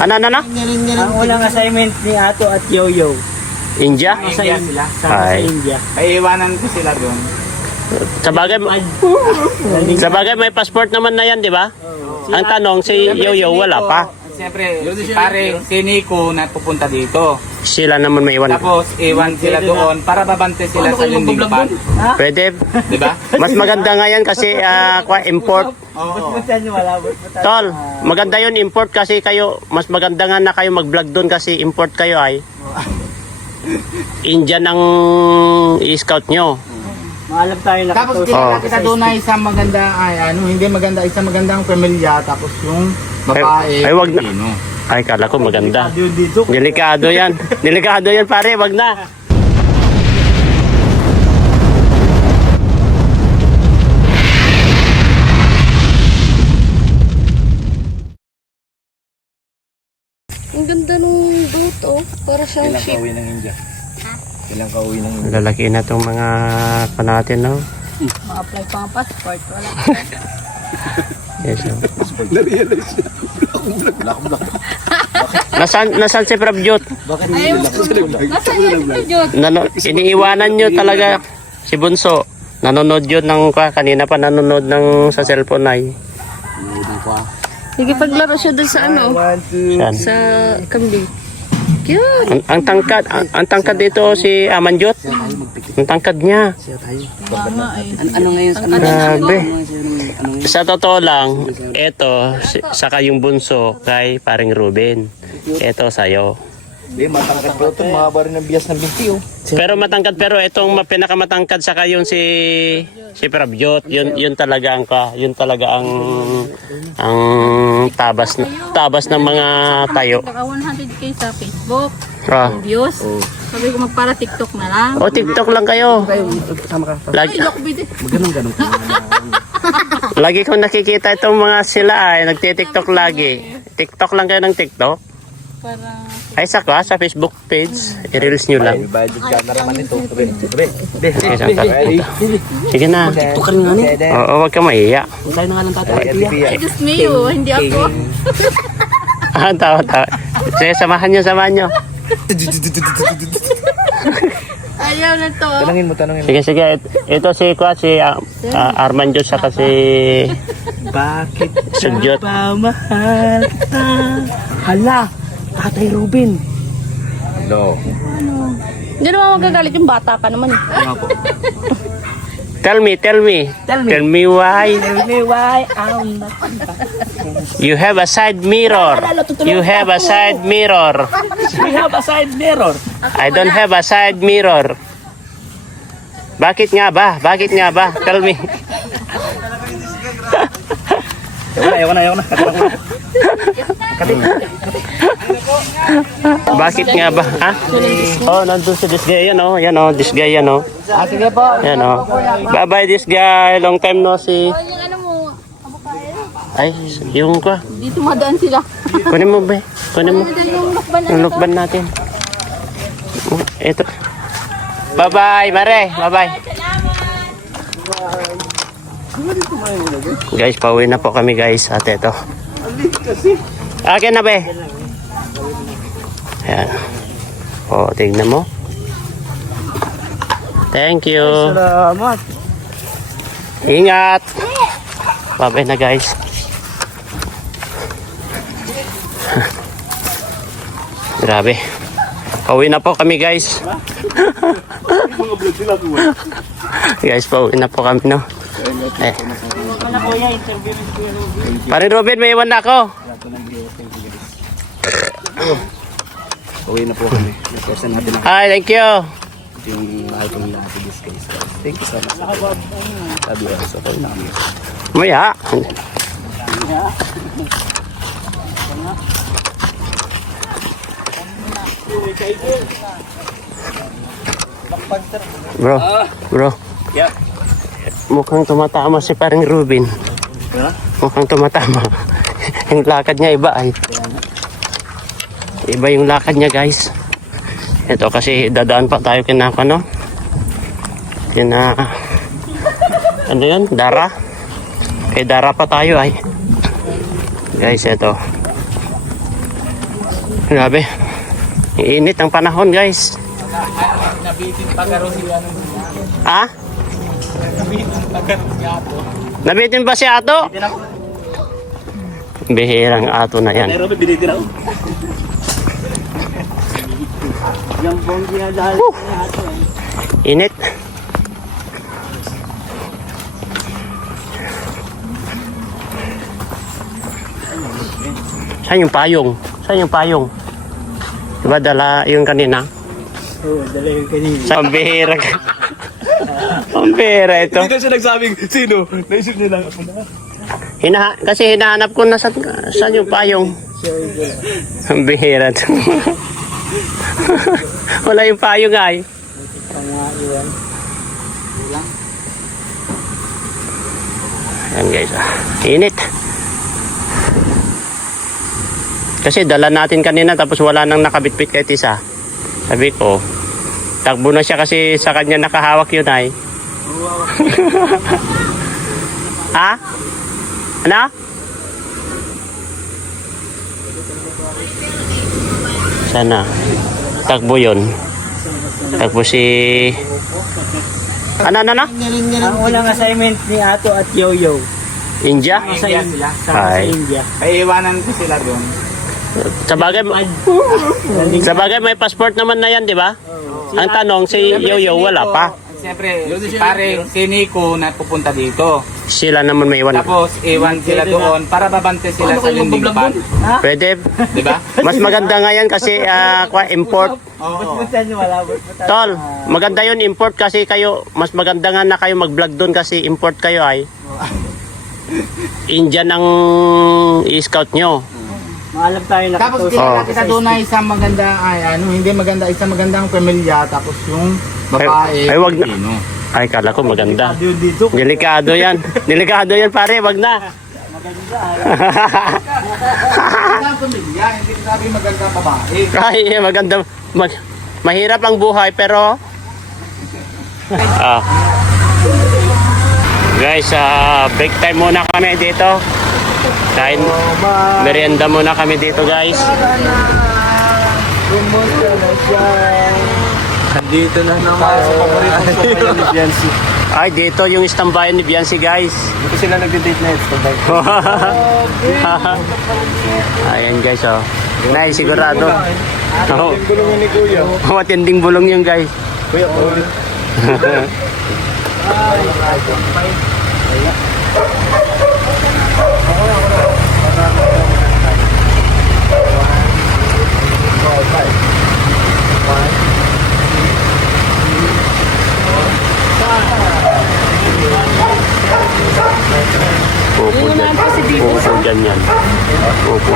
Ano? Ang unang assignment ni Ato at Yoyo. India? Sa India sila. Sa Ay. India. Ay, iwanan ko sila doon. Sabagay may passport naman na yan, di ba? Ang tanong, si Yoyo wala pa. Siyempre, si pare, si Nico na pupunta dito. Sila naman may iwan. Tapos, iwan sila doon para babante sila sa lindingpan. Pwede. Di ba? Mas maganda nga yan kasi import. Oo. Tol, maganda yun import kasi kayo, mas maganda nga na kayo mag-vlog doon kasi import kayo ay. Indian ang i-scout nyo. Maalam tayo na. Tapos kilala kita doon na isang maganda, hindi maganda, isang magandang pamilya. Tapos yung babae, Ay, wag na. Pilipino. Ay, kala ko maganda. Dito. Delikado yan. Delikado yan pare, wag na. Ang ganda nung boat, oh. Para siyang ship. ng India? Ilang kauwi ng India? Lalaki na itong mga natin, no? Ma-apply pa ang passport. Wala. Yes, no? Nasaan si Prabjot? Ayaw mo. Nasaan yan si Jod? Iniiwanan nyo talaga si Bunso. Nanonood yun kanina pa nanonood ng sa cellphone ay. Sige, paglaro siya dun sa ano? Saan? Sa kambing. Cute. Ang tangkad dito si Amanjot. Ang tangkad niya. Ano ngayon? Grabe. Sa totoo lang, eto, saka yung bunso kay paring Ruben. Eto sa'yo. Hindi, matangkat ko ito. Mahaba rin ang bias ng binti, oh. Pero matangkad, pero itong pinakamatangkad saka yung si Prabjot, yun talaga ang tabas ng mga tayo. Baka 100k sa Facebook. Ah. Views. Sabi ko magpara TikTok na lang. O TikTok lang kayo. Lagi, Ay, lokbid. lagi kong nakikita itong mga sila ay nagti-TikTok lagi. TikTok lang kayo ng TikTok. Para... Ay sa Facebook page, i-reels nyo lang. Budget camera man ito. Sige na. TikTok rin nga ni. Oo, wag ka mahiya. Tayo na nga lang tatay. Ay, Diyos mio. Hindi ako. Tawa. Sige, samahan nyo. Ayaw na to. Tanungin mo. Sige. Ito si Arman Diyos saka si Bakit Sugyot. pamahal ka? Hala, Tatay Ruben. No. Hindi naman magagalit yung bata ka naman. Tell me why Tell me why I'm not... you have a side mirror. We have a side mirror. I don't have a side mirror. Bakit nga ba? Tell me. Ayaw na. Bakit nga ba? Ha? Oh, nandun si this guy. Yan oh. This guy, yan oh. Sige po. Yan oh. Bye-bye this guy. Long time no see. Yung ano mo, Ay, yung ko. dito madaan sila. Kunin mo ba? Yung lokban na Yung lukban natin. Ito. Bye-bye, Mare. Bye-bye. Guys, pauwi na po kami guys. At ito. Akin na be. Ayan. O, tignan mo. Thank you. Salamat. Ingat. Bye-bye na guys. Grabe. Pauwi na po kami guys. Guys, pauwi na po kami no. Eh. Pare Robin, may iwan na ako. Uwi na po kami. Nagkasan natin ang Hi, thank you. yung mahal kong natin this case. Thank you so much. Sabi ko, so ko namin. Maya. Bro. Yeah. Mukhang tumatama si paring Ruben. Mukhang tumatama. Yung lakad niya iba ay. Iba yung lakad niya guys. Ito kasi dadaan pa tayo kinakano. Ano yun? Dara. Dara pa tayo ay. Guys, ito. Grabe. Init ang panahon, guys. Nabitin pagaro si ano. Ah? Nabitin pagaro si Ato. Nabitin ba si Ato? Bihirang Ato na yan. Pero binitin ako. Yung bong ginadahal niya ato eh. Init. Saan yung payong? Saan yung payong? Diba dala yung kanina? Oo, dala yung kanina. Sa pambihira. Pambihira ito. Hindi siya nagsabing, sino? Naisip niya lang ako na. Kasi hinahanap ko na saan yung payong. Ang bihira ito. Wala yung payong ay. Pangalan. Ayan guys. Init. Kasi dala natin kanina tapos wala nang nakabitbit kahit isa. Sabi ko, takbo na siya kasi sa kanya nakahawak yun ay. Ha? Ano? Sana. Takbo yun. Takbo si... Ano? Ang unang assignment ni Ato at Yoyo. India? Sa India sila. Sa Ay. India. Ay, iwanan ko sila doon. Sabagay may passport naman na yan, di ba? Ang tanong, si Yoyo wala pa. Siyempre, pare, si Nico na pupunta dito. Sila naman may iwan. Tapos, iwan sila doon para babante sila sa linding pan. Pwede. Di ba? Mas maganda nga yan kasi import. Oo. Tol, maganda yun import kasi kayo, mas maganda nga na kayo mag-vlog doon kasi import kayo ay. Indian ang i-scout nyo. Maalam tayo na Tapos kilala kita doon na isang maganda, ay ano, hindi maganda, isang magandang pamilya. Tapos yung babae, Ay, wag na. Pilipino. Ay, kala ko maganda. dito. Delikado yan. Delikado yan pare, wag na. Magandang pamilya, hindi ko sabi magandang babae. Ay, maganda. Mahirap ang buhay pero... Guys, break time muna kami dito. Kain, merienda muna kami dito guys. Dito na naman sa paboritong sumbayan ni Biancy. Ay, dito yung istambayan ni Biancy guys. Dito sila nag-date na ito. Ayan guys, oh. Nay, sigurado. Oh. Bulungan ni Kuya. Matinding bulong yun guys. Kuya, Pupo dyan. Pupo dyan yan. Pupo.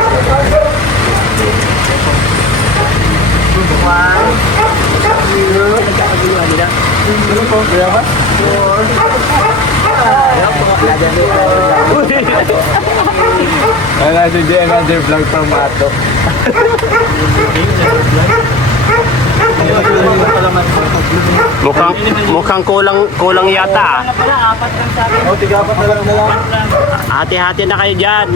Another vlog from Ato. Mukhang kulang yata. O, tiga-apat na lang na lang. Hati-hati na kayo dyan.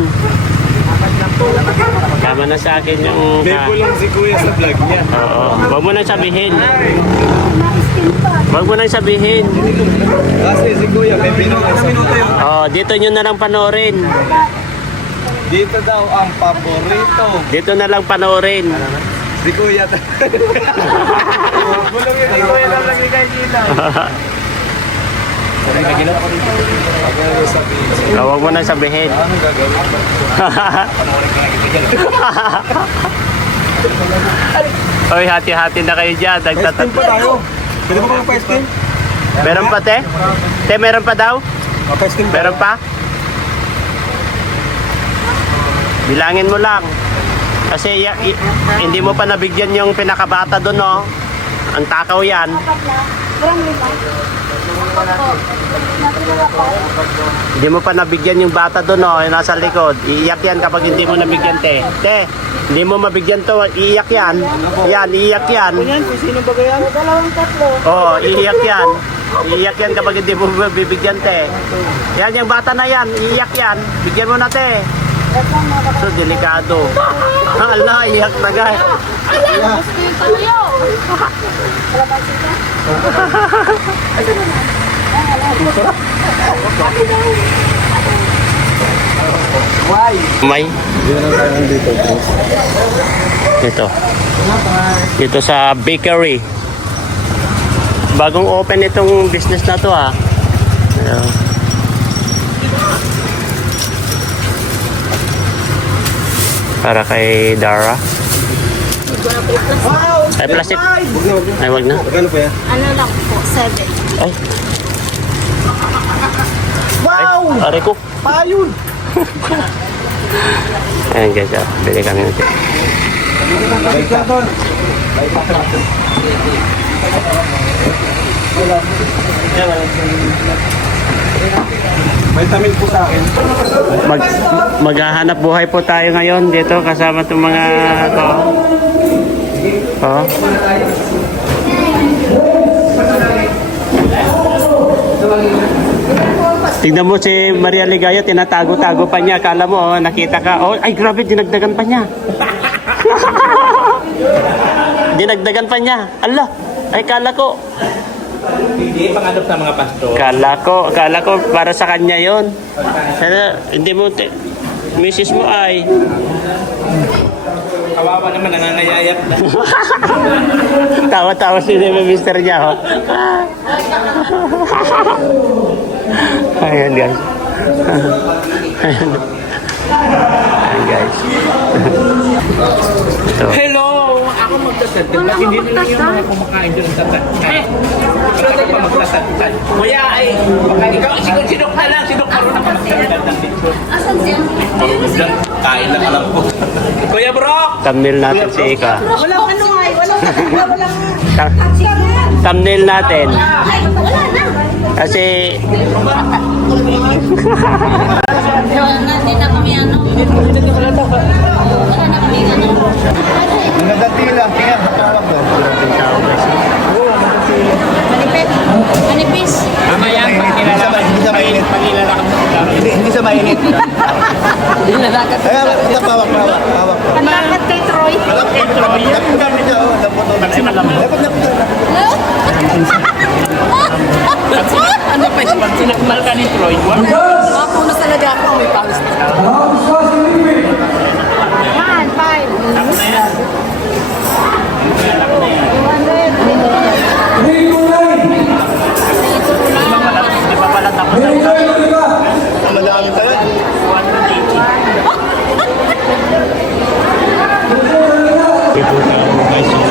Tama na sa akin yung... May kulang si Kuya sa vlog niya. Oo. Huwag mo nang sabihin. Huwag mo nang sabihin. Kasi si Kuya may pinungan sa vlog. Oh, dito nyo na lang panoorin. Dito daw ang paborito. Dito na lang panoorin. Si Kuya. Bulong yun si Kuya lang lagi kay Gina. Huwag mo nang sabihin. Anong gagawin? Oy, hati-hati na kayo dyan. Testing pa tayo. Pwede ba kang testing? Meron pa, te? Te, meron pa daw? Testing Meron pa? Bilangin mo lang. Kasi hindi mo pa nabigyan yung pinakabata doon, no? Ang takaw yan. Hindi mo pa nabigyan yung bata doon, no? Yung nasa likod. Iiyak yan kapag hindi mo nabigyan, te. Te, hindi mo mabigyan to. Iiyak yan. Yan, iiyak yan. Sino ba yan? Oo, iiyak yan. Iiyak yan kapag hindi mo bibigyan, te. Yan, yung bata na yan. Iiyak yan. Bigyan mo na, te. So, delikado. Ala, iyak na guys. Gusto yung tayo. May? Ito. Dito sa bakery. Bagong open itong business na to ah. Ayan. Para kay Dara. Ay, plastic. Ay, wag na. Magkano pa yan? Ano lang po, 7. Ay, Wow! ari ko. Payun! Ayan guys, ah. Bili kami natin. Vitamin po sa akin. Maghahanap buhay po tayo ngayon dito kasama itong mga to. Oh. Tignan mo si Maria Ligaya, tinatago-tago pa niya. Akala mo, oh, nakita ka. Oh, ay grabe, dinagdagan pa niya. Dinagdagan pa niya. Allah, ay kala ko. Hindi, pangadop sa mga pastor. Kala ko para sa kanya yon. Pero hindi mo, misis mo ay. Kawawa naman, nangangayayat na. Tawa-tawa si mister niya. Oh. Ayan guys. Ayan. Ayan guys. Ito. Hello! Ako magtatagdag. Ba't hindi nila yung mga kumakain doon sa tatagdag? Bakit pa magtatagdag? Kuya ay, baka ikaw, sinok na lang, sinok ka rin naman magtatagdag ng dito. Asan siya? Kain lang alam ko. Kuya Brock! Thumbnail natin si Ika. Walang ano ay, walang Thumbnail natin. Ay, wala na. Kasi Wala na, hindi na kami ano. Wala na kami ano. Nadatila. Kaya tawag ko. Manipit. Manipis. Mamaya, pag nilalakad Hindi sa mainit. pag nilalakad mo sa Hindi sa mainit. Kaya pawak. Panlakat kay Troy. Dapat siya. Dapat Ano pa yung pag sinakmal ka ni Troy? Mapunas talaga ako, may pawis na. 1, 5. Di pa pala tapos ang madami talaga. 180. Ito tayo guys.